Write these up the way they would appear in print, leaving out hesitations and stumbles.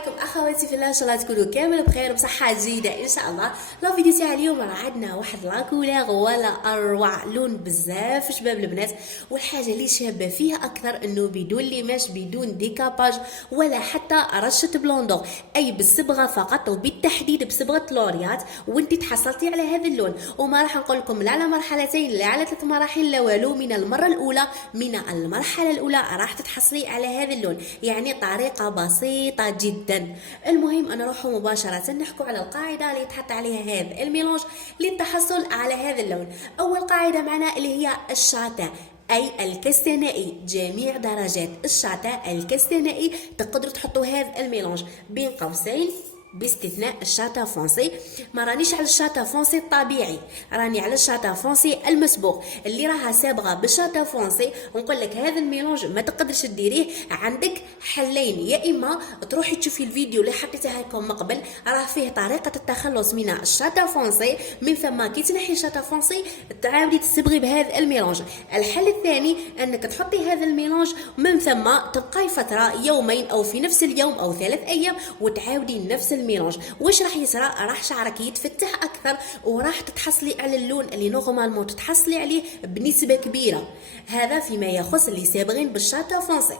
عليكم اخواتي في الله، ان شاء الله تكونوا كامل بخير بصحه جيده ان شاء الله. لا فيديو تاع اليوم راه عندنا واحد لاكولير ولا اروع لون بزاف شباب البنات، والحاجه اللي شابه فيها اكثر انه بدون ليماش بدون ديكاباج ولا حتى رشه بلوندو، اي بالصبغه فقط وبالتحديد بصبغه لوريات، وانت تحصلتي على هذا اللون. وما راح نقول لكم لا على مرحلتين لا على 3 مراحل لا والو، من المرحله الاولى راح تتحصلي على هذا اللون، يعني طريقه بسيطه جدا. المهم نروحوا مباشره نحكوا على القاعده اللي تحط عليها هذا الميلونج للتحصل على هذا اللون. اول قاعده معنا اللي هي الشاتا اي الكستنائي، جميع درجات الشاتا الكستنائي تقدروا تحطوا هذا الميلونج بين قوسين باستثناء الشاتا فونسي. ما رانيش على الشاتا فونسي الطبيعي، راني على الشاتا فونسي المسبوغ اللي راها صابغه بالشاتا فونسي. ونقول لك هذا الميلونج ما تقدرش ديريه، عندك حلين، يا اما تروحي تشوفي الفيديو اللي حطيتها لكم من قبل، راه فيه طريقه التخلص من الشاتا فونسي، من ثم كي تنحي الشاتا فونسي تعاودي تصبغي بهذا الميلونج. الحل الثاني انك تحطي هذا الميلونج من ثم تبقاي فتره يومين او في نفس اليوم او 3 ايام وتعاودي نفس الميلونج. واش راح يصرى؟ راح شعرك يتفتح اكثر وراح تتحصلي على اللون اللي نورمالمون تتحصلي عليه بنسبه كبيره. هذا فيما يخص اللي صابغين بالشاتا فونسي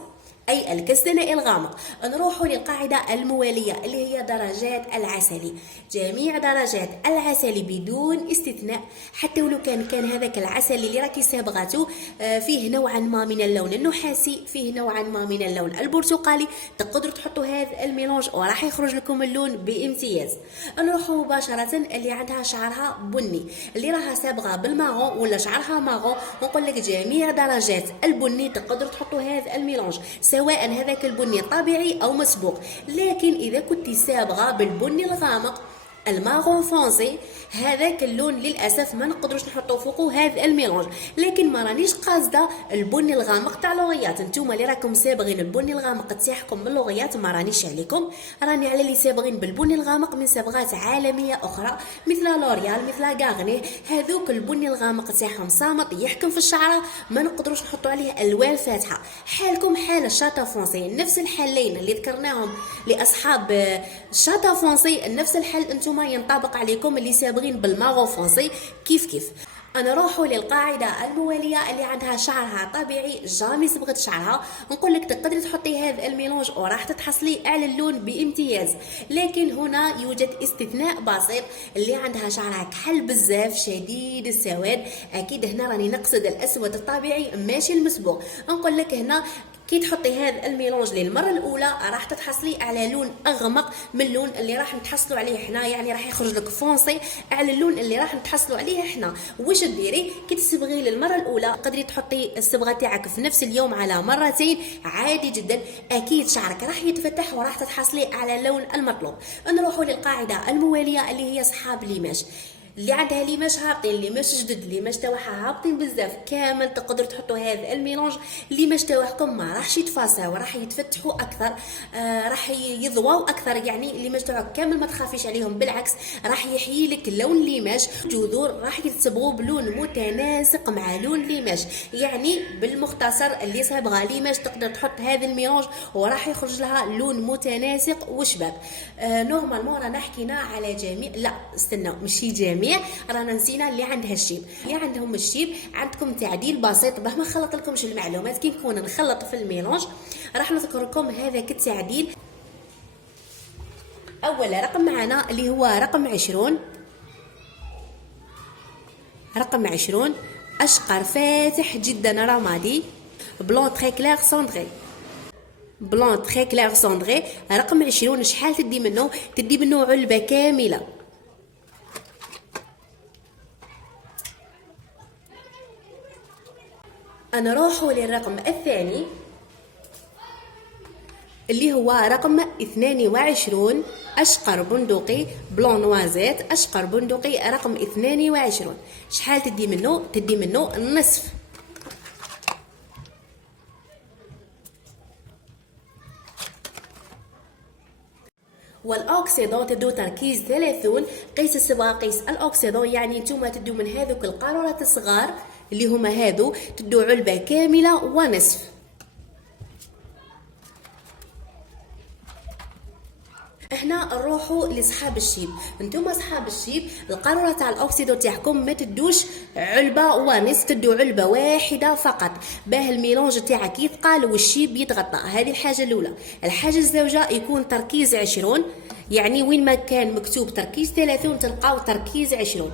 اي الكستنائي الغامق. نروحوا للقاعده المواليه اللي هي درجات العسلي، جميع درجات العسلي بدون استثناء، حتى ولو كان هذاك العسل اللي راكي صابغاته فيه نوعا ما من اللون النحاسي، فيه نوعا ما من اللون البرتقالي، تقدروا تحطوا هذا الميلونج وراح يخرج لكم اللون بامتياز. نروحوا مباشره اللي عندها شعرها بني، اللي راها صابغه بالماغون ولا شعرها ماغون، ونقول لك جميع درجات البني تقدروا تحطوا هذا الميلونج، سواء هذاك البني الطبيعي او مسبوق. لكن اذا كنت صابغه بالبني الغامق الماغون فونسي، هذاك اللون للاسف ما نقدروش نحطوا فوقه هذا الميلونج. لكن ما رانيش قاصده البني الغامق تاع لوغيات، نتوما اللي راكم صابغين البني الغامق تاعكم من لوغيات ما رانيش عليكم، راني على اللي صابغين بالبني الغامق من صبغات عالميه اخرى مثل لوريال مثل غارني، هذوك البني الغامق تاعهم صامت يحكم في الشعره، ما نقدروش نحطوا عليه الوان فاتحه. حالكم حال الشاتا فونسي، نفس الحلين اللي ذكرناهم لاصحاب الشاتا فونسي، نفس الحل انتم ينطبق عليكم اللي صابغين بالماغون فونسي كيف. نروحوا للقاعده المواليه اللي عندها شعرها طبيعي جامي صبغت شعرها، نقول لك تقدري تحطي هذا الميلونج وراح تتحصلي على اللون بامتياز. لكن هنا يوجد استثناء بسيط، اللي عندها شعرها كحل بزاف شديد السواد، اكيد هنا راني نقصد الاسود الطبيعي ماشي المسبوغ. نقول لك هنا كي تحطي هذا الميلونج للمره الاولى راح تتحصلي على لون اغمق من اللون اللي راح نتحصلوا عليه حنا، يعني راح يخرج لك فونسي على اللون اللي راح نتحصلوا عليه حنا. واش ديري كي تصبغي للمره الاولى؟ تقدري تحطي الصبغه تاعك في نفس اليوم على مرتين عادي جدا، اكيد شعرك راح يتفتح وراح تتحصلي على اللون المطلوب. نروحوا للقاعده المواليه اللي هي صحاب ليماش، اللي عندها ليماش هابطين، ليماش جدد، ليماش تاعها هابطين بزاف كامل، تقدروا تحطوا هذا الميلونج. ليماش تاعكم ما راحش يتفاصاو، راح يتفتحوا اكثر، راح يضواو اكثر، يعني ليماش تاعك كامل ما تخافيش عليهم، بالعكس راح يحيي لك لون ليماش. جذور راح يتصبغوا بلون متناسق مع لون ليماش، يعني بالمختصر اللي صابغه ليماش تقدر تحط هذا الميلونج وراح يخرج لها لون متناسق وشباب. نورمالمون رانا حكينا على جميع، لا استناو ماشي جميع، رانا نسينا اللي عندها الشيب، اللي عندهم الشيب عندكم تعديل بسيط باه ما نخلط لكمش المعلومات كي نكون نخلط في الميلونج، راح نذكر لكم هذاك التعديل. اول رقم معنا اللي هو رقم 20، رقم 20 اشقر فاتح جدا رمادي، بلون تري كلير سوندغي، بلون تري كلير سوندغي. رقم 20 شحال تدي منه؟ تدي منه علبه كامله. نروحوا للرقم الثاني اللي هو رقم 22 اشقر بندقي، بلون نوازيت اشقر بندقي، رقم 22 شحال تدي منه؟ تدي منه النصف. والاوكسيدون تدو تركيز 30، قيس الصبغه قيس الاوكسيدون، يعني نتوما تدو من هذوك القارورات الصغار اللي هما هادو تدو علبه كامله ونصف. احنا نروحوا لصحاب الشيب. نتوما صحاب الشيب القاروره تاع الاوكسيدو تاعكم ما تدوش علبه ونص، تدو علبه واحده فقط باه الميلونج تاعك يثقل والشيب يتغطى. هذه الحاجه الاولى. الحاجه الزوجه يكون تركيز 20، يعني وين ما كان مكتوب تركيز 30 تلقاو تركيز 20.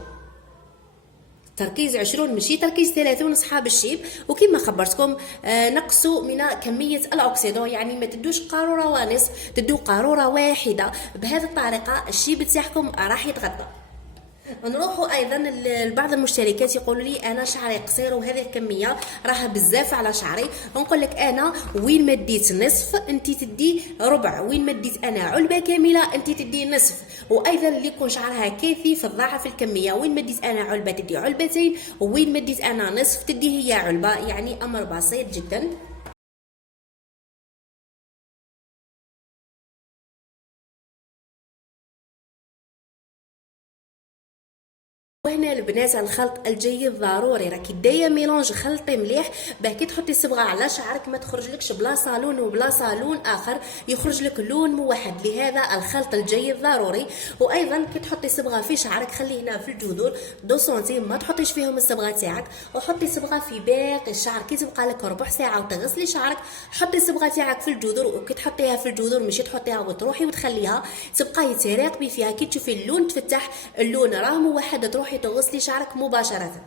تركيز 20 ماشي تركيز 30 صحاب الشيب. وكما خبرتكم نقصوا من كمية الأوكسيدو، يعني ما تدوش قارورة ونصف، تدو قارورة واحدة. بهذه الطريقة الشيب تاعكم راح يتغطى. نروحوا ايضا لبعض المشتركات يقولوا لي انا شعري قصير وهذه الكميه راها بزاف على شعري. نقول لك انا وين ما ديت نصف انت تدي ربع، وين ما ديت انا علبه كامله انت تدي نصف. وايضا اللي يكون شعرها كثيف تضاعف الكميه، وين ما ديت انا علبه تدي علبتين، وين ما ديت انا نصف تدي هي علبه، يعني امر بسيط جدا. وهنا البنات الخلط الجيد ضروري. راكي دايه ميلونج خلطي مليح باه كي تحطي الصبغه على شعرك ما تخرجلكش بلاصه لون وبلاصه لون اخر، يخرج لك لون موحد. لهذا الخلط الجيد ضروري. وايضا كي تحطي صبغه في شعرك خليه هنا في الجذور 2 سنتيم، ما تحطيش فيهم الصبغه تاعك، وحطي صبغه في باقي الشعر. كي تبقى لك ربع ساعه وتغسلي شعرك حطي الصبغه تاعك في الجذور. وكي تحطيها في الجذور ماشي تحطيها وتروحي وتخليها، تبقاي تراقبي فيها. كي تشوفي اللون تفتح، اللون راه موحد، تروحي تغسلي شعرك مباشرة.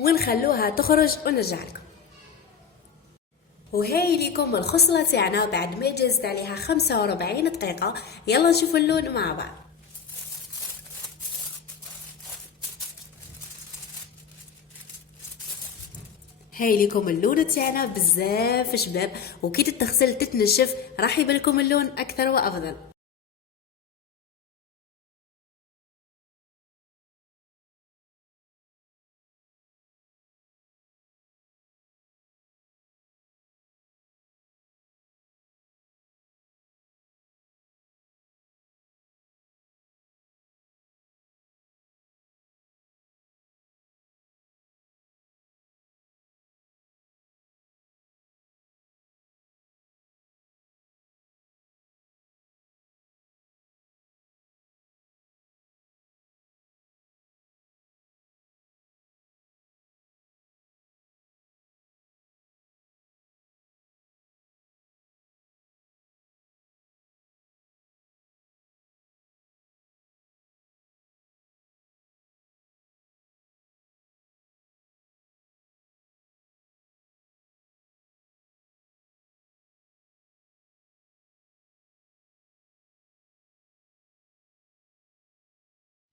ونخلوها تخرج ونرجع لكم. وهاي ليكم الخصلة تاعنا بعد ما جازت عليها 45 دقيقة. يلا نشوفوا اللون مع بعض. هاي ليكم اللون تاعنا بزاف شباب، وكي تتغسل تتنشف راح يبان لكم اللون اكثر وافضل.